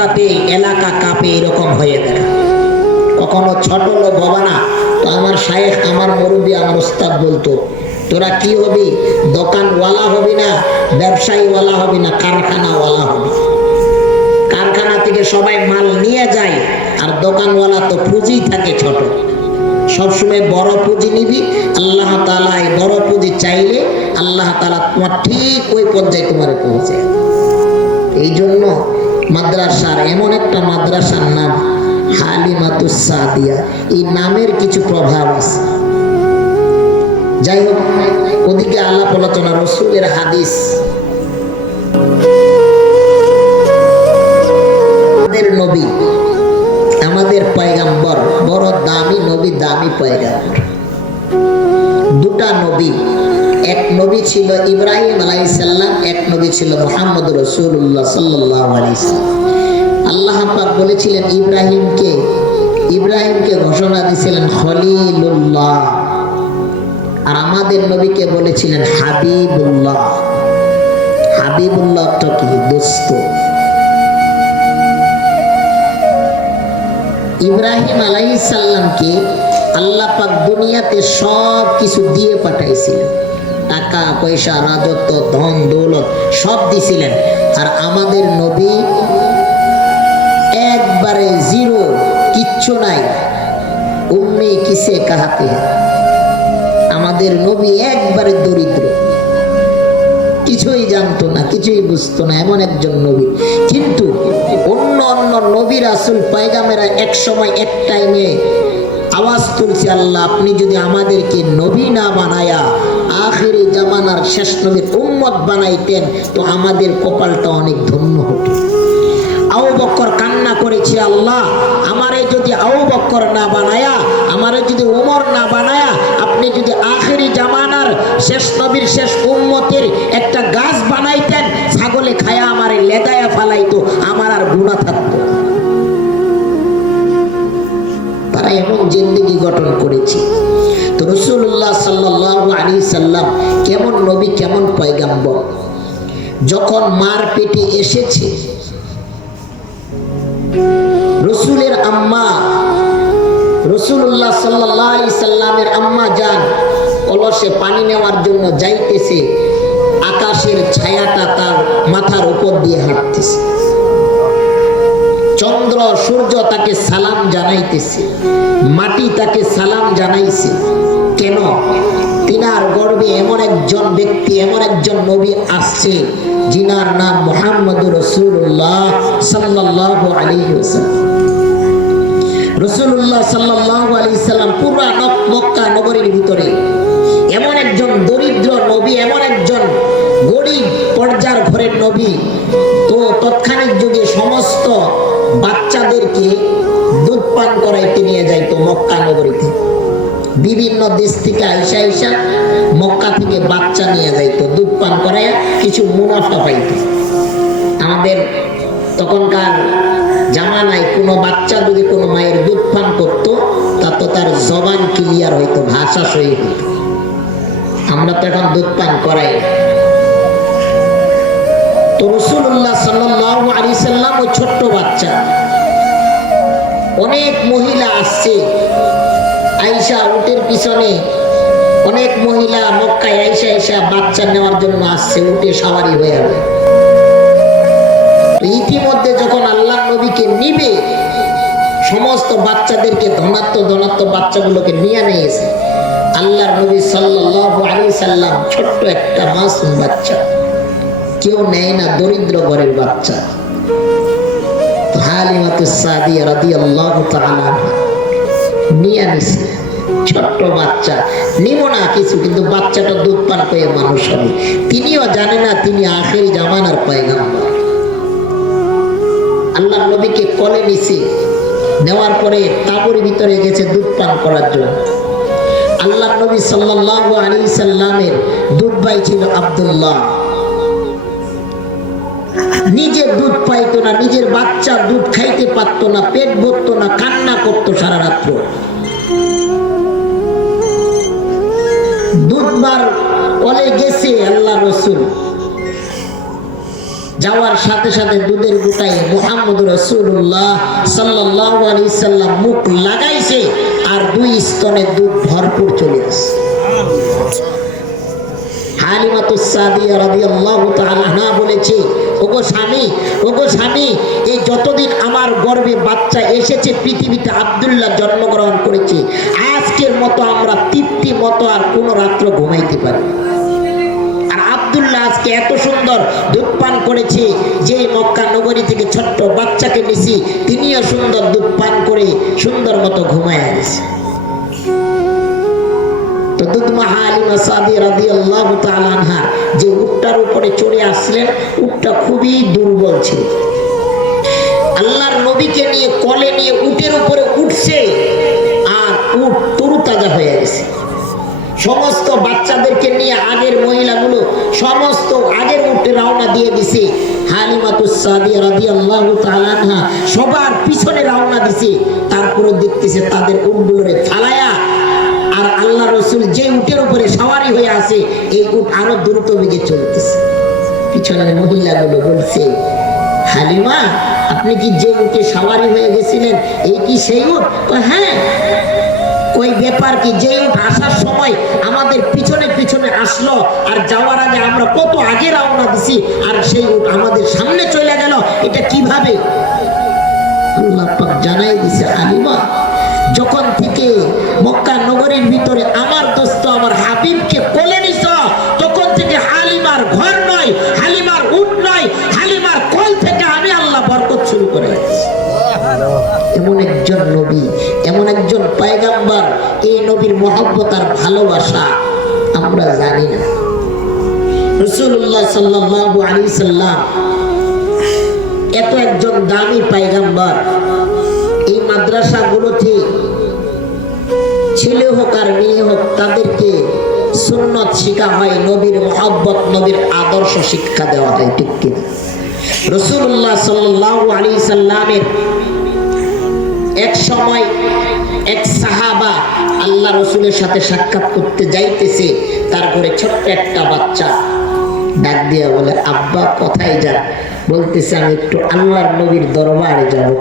পড়াতে এলাকা কাঁপে, এরকম হয়ে দেখা। কখনো ছোট লোক হবা না। তো আমার শায়েখ, আমার মুরব্বী, আমার ওস্তাদ বলতো, তোরা কি হবি? দোকানওয়ালা হবি না, ব্যবসায়ীওয়ালা হবি না, কারখানাওয়ালা হবি। কারখানা থেকে সবাই মাল নিয়ে যায়, আর দোকানওয়ালা তো পুঁজি থাকে ছোট। সবসময় বড় পুঁজি নিবি। আল্লাহ তাআলা এই বড় পুঁজি চাইলে আল্লাহ তাআলা তোমার ঠিক ওই পর্যায়ে তোমার পৌঁছে। এই জন্য মাদ্রাসার, এমন একটা মাদ্রাসার নাম হালিমাতুস সাদিয়া, এই নামের কিছু প্রভাব আছে। যাই হোক, ওদিকে আলাপ আলোচনা, রাসূলের হাদিস। আমাদের নবী, আমাদের পয়গম্বর বড় দামি নবী, দামি পয়গম্বর। দুটা নবী, এক নবী ছিল ইব্রাহিম আলাইহিস সালাম, এক নবী ছিল মুহাম্মদ রাসূলুল্লাহ সাল্লাল্লাহু আলাইহি ওয়াসাল্লাম। আল্লাহ পাক বলেছিলেন ইব্রাহিমকে ঘোষণা দিয়েছিলেন খলিলুল্লাহ, আর আমাদের নবীকে বলেছিলেন হাবিবুল্লাহ। হাবিবুল্লাহ তো কি? দোস্ত। ইব্রাহিম আলাইহিস সালামকে আল্লাহ পাক দুনিয়াতে সব কিছু দিয়ে পাঠাইছিলেন, টাকা পয়সা, রাজত্ব, ধন দৌলত সব দিছিলেন। আর আমাদের নবী একবারে জিরো, কিচ্ছু নাই। উম্মি কিসে কাহাতে, আমাদের নবী একবারে দরিদ্র, কিছুই জানতো না, কিছুই বুঝতো না, এমন একজন নবী। কিন্তু অন্য অন্য নবী রাসূল পয়গামেরা এক সময় এক টাইমে আওয়াজ তুলছে, আল্লাহ আপনি যদি আমাদেরকে নবী না বানায়া আখিরি জামানার শেষ নবীর উম্মত বানাইতেন, তো আমাদের কপালটা অনেক ধন্য হতো। আবু বকর কান্না করেছে, আল্লাহ আমারে যদি আবু বকর না বানায়া, আমারে যদি ওমর না বানায়া, আপনি যদি আখিরি জামানার শেষ নবীর শেষ উম্মতের একটা গাছ বানাইতেন, ছাগলে খায়া আমারে লেদায়া ফালাইতো, আমার আর গুনাহ থাকতো। তারা এমন জিন্দেগি গঠন করেছে। তো রাসূলুল্লাহ সাল্লাল্লাহু আলাইহি সাল্লাম কেমন নবী, কেমন পয়গম্বর। যখন মার পেটে এসেছে, রসুলের আম্মা, রাসূলুল্লাহ সাল্লাল্লাহু আলাইহি সাল্লামের আম্মা জান কলসে পানি নেওয়ার জন্য যাইতেছে, আকাশের ছায়াটা তার মাথার উপর দিয়ে হাঁটতেছে, চন্দ্র সূর্য তাকে সালাম জানাইতেছে, মাটি তাকে সালাম জানাইছে। কেন? তিনার গর্ভে এমন একজন ব্যক্তি, এমন একজন নবী আসছে, যিনার নাম মুহাম্মদুর রাসূলুল্লাহ সাল্লাল্লাহু আলাইহি ওয়াসাল্লাম। রাসূলুল্লাহ সাল্লাল্লাহু আলাইহি সাল্লাম পুরা মক্কা নগরীর ভিতরে এমন একজন দরিদ্র নবী, এমন একজন গরিব পর্যার ঘরের নবী। তো তৎক্ষণিক যুগে সমস্ত বাচ্চাদেরকে দুধ পান করাইতে নিয়ে যাইতো মক্কা নগরীতে। বিভিন্ন দেশ থেকে আইসা মক্কা থেকে বাচ্চা নিয়ে যাইতো, দুধ পান করাইয়া কিছু মুনাফা পাইতো। আমাদের তখনকার জামানায় কোনো বাচ্চা যদি কোনো মায়ের দুধ পান করতো, তা তো তার জবান ক্লিয়ার হইতো, ভাষা সহি হইতো। আমরা তো এখন দুধ পান করাই। তো রাসূলুল্লাহ সাল্লাল্লাহু আলাইহি সাল্লাম ওই ছোট্ট বাচ্চা, অনেক মহিলা আসছে আয়েশা উটের পিছনে, অনেক মহিলা মক্কায় আয়েশা বাচ্চা নেওয়ার জন্য আসছে, উটে সওয়ারি হয়ে যাবে। ইতিমধ্যে যখন আল্লাহর নবীকে নিবে, সমস্ত বাচ্চাদেরকে ধনাত্ম বাচ্চাগুলোকে নিয়ে নিয়েছে। আল্লাহর নবী সাল্লাল্লাহু আলাইহি সাল্লাম ছোট্ট একটা মাসুম বাচ্চা, কেউ নেয় না, দরিদ্র ঘরের বাচ্চা। হালিমাতুস সাদিয়া রাদিয়াল্লাহু তাআলা নিয়ে নিছে, ছোট্ট বাচ্চা, নিব না কিছু, কিন্তু বাচ্চাটা দুধ পান করে মানুষ হবে। তিনিও জানে না তিনি আখিরি জামানার পয়গম্বর। আল্লাহর নবীকে কোলে নিছে, নেওয়ার পরে তাঁবুর ভিতরে গেছে দুধ পান করার জন্য। আল্লাহর নবী সাল্লাল্লাহু আলাইহি সাল্লামের দুধ ভাই ছিল আব্দুল্লাহ। নিজে দুধ পাইতো না, নিজের বাচ্চা দুধ খাইতে পারতো না, পেট ভরতো না, কান্না করতো সারা রাত্র। দুধবার কোলে গেছে আল্লাহ রসুল, যাওয়ার সাথে সাথে দুধের গোটায় মুহাম্মদ রাসূলুল্লাহ সাল্লাল্লাহু আলাইহি সাল্লাম মুখ লাগাইছে আর দুই স্তনে দুধ ভরপুর চলে আসছে। হালিমাতুস সাদিয়া রাদিয়াল্লাহু তাআলা আনহা বলেছে, ওগো স্বামী, এই যতদিন আমার গর্ভে বাচ্চা এসেছে পৃথিবীতে আব্দুল্লাহ জন্মগ্রহণ করেছে, আজকের মতো আমরা তৃপ্তি মতো আর কোনো রাত্র ঘুমাইতে পারি। আর আব্দুল্লাহ আজকে এত সুন্দর দুধ পান করেছে যে মক্কা নগরী থেকে ছোট্ট বাচ্চাকে নিছি, তিনিও সুন্দর দুধ পান করে সুন্দর মতো ঘুমায় গেছে। তো দুধমা হালিমা সাদিয়া রাদিয়াল্লাহু তাআলা আনহা যে উটটার উপরে চড়ে আসলেন, উটটা খুবই দুর্বল ছিল। আল্লাহর নবীকে নিয়ে কোলে নিয়ে উটের উপরে উঠছে আর উট তরুতাজা হয়ে গেছে। সমস্ত বাচ্চাদেরকে নিয়ে আগের মহিলাগুলো সমস্ত আগের উটে রওনা দিয়ে দিছে। হালিমাতুস সাদিয়া রাদিয়াল্লাহু তাআলা আনহা সবার পিছনে রওনা দিছে। তারপরে দেখতেছে তাদের উটগুলোরে ফালায়া আর আল্লাহ রসুল যে উটের উপরে সওয়ারি হয়ে আছে এই উট আরো দ্রুত বেগে চলতেছে। পিছনের মহিলাগুলো বলছে, হালিমা আপনি কি যে উটে সওয়ারি হয়ে গেছিলেন এই কি সেই উট? হ্যাঁ। ওই ব্যাপার কি, যে উট আসার সময় আমাদের পিছনে পিছনে আসলো আর যাওয়ার আগে আমরা কত আগে রওনা দিছি আর সেই উট আমাদের সামনে চলে গেল, এটা কিভাবে? আল্লাহ পাক জানাই দিছে, হালিমা যখন থেকে মক্কা নগরীর ভিতরে আমার দোস্ত আমার হাবিবকে কোলে নিছ, তখন থেকে হালিমার ঘর নয়, হালিমার উট নয়, হালিমার কোল থেকে আমি আল্লাহ বরকত শুরু করে দিয়েছি। এমন একজন নবী, এমন একজন পয়গম্বর, এই নবীর মহব্বত আর ভালোবাসা আমরা জানি না। রাসূলুল্লাহ সাল্লাল্লাহু আলাইহি সাল্লাম এত একজন দামি পয়গম্বর, এই মাদ্রাসাগুলোতে ছেলে হোক আর মেয়ে হোক তাদেরকে সুন্নত শিক্ষা হয়, নবীর মহব্বত নবীর আদর্শ শিক্ষা দেওয়া হয়, ঠিক কিনা? রাসূলুল্লাহ সাল্লাল্লাহু আলাইহি সাল্লামের এক সময় এক সাহাবা আল্লাহ রসুলের সাথে সাক্ষাৎ করতে যাইতেছে, তারপরে ছোট্ট একটা বাচ্চা ডাক দিয়া বলে, আব্বা কোথায় যান? বলতেছে আমি একটু আল্লাহর নবীর দরবারে যাবো।